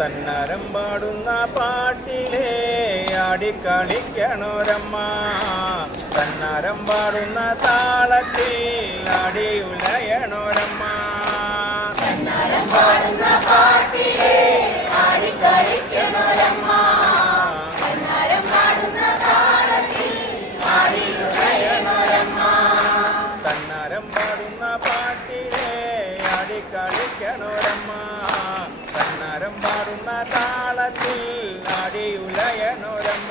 തന്നരം പാടുന്ന പാട്ടിലേ ആടിക്കളിക്കണോരമ്മ. തന്നരം പാടുന്ന താളത്തിൽ അടിയുലയണോരമ്മ തന്നരം പാടുന്ന പാട്ടിലേ ആടിക്കളിക്കണോരമ്മ. തന്നരം പാടുന്ന താളത്തിൽ അടിയുലയണോരമ്മ കണ്ണാരം പാടുന്ന പാട്ടിലെ ആടിക്കളിക്കണോരമ്മ. കണ്ണാരം പാടുന്ന താളത്തിൽ അടിയുലയനൊരമ്മ.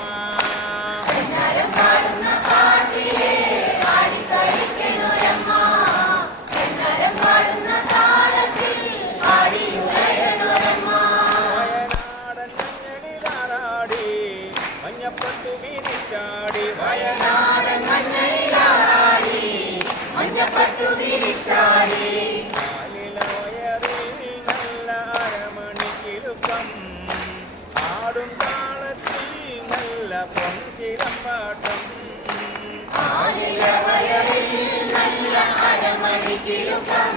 മഞ്ഞപ്പത്തു വിരിച്ചാടി. വയനാടൻ നാടൻ മഞ്ഞളിലാടി മഞ്ഞപ്പട്ടു വിരിച്ചാടി. നല്ല പൊൻചിലമ്പാട്ടം ആലില നല്ല അരമണിക്കിലുക്കം.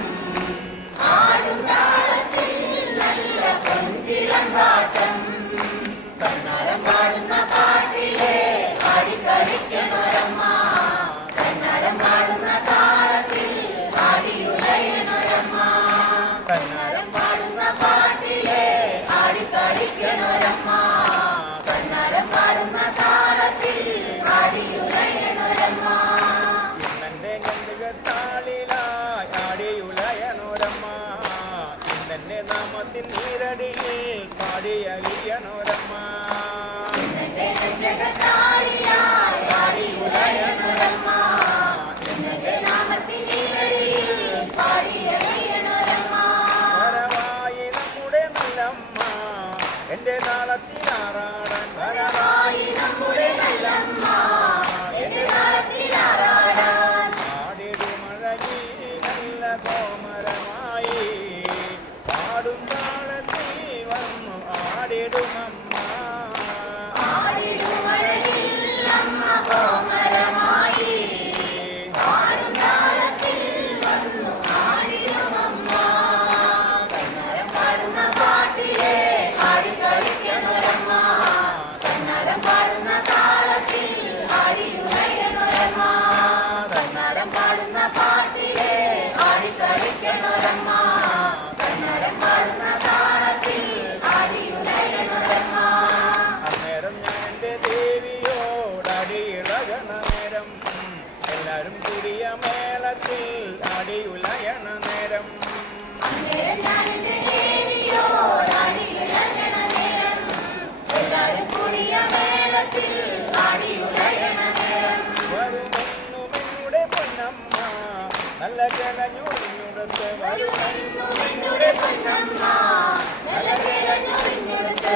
എന്റെ നാളത്തിനാറാടൻ നമ്മുടെ നല്ലമ്മ. എല്ലാരും കൂടിയ മേളത്തിൽ അടിയുലയണ നേരം. അന്നേരം ഞാൻ എന്റെ ദേവിയോട് നിന്നടുത്ത് വരുന്നു നിന്നുടെ പൊന്നമ്മ. നല്ല ചേരഞ്ഞു നിന്നടുത്ത്.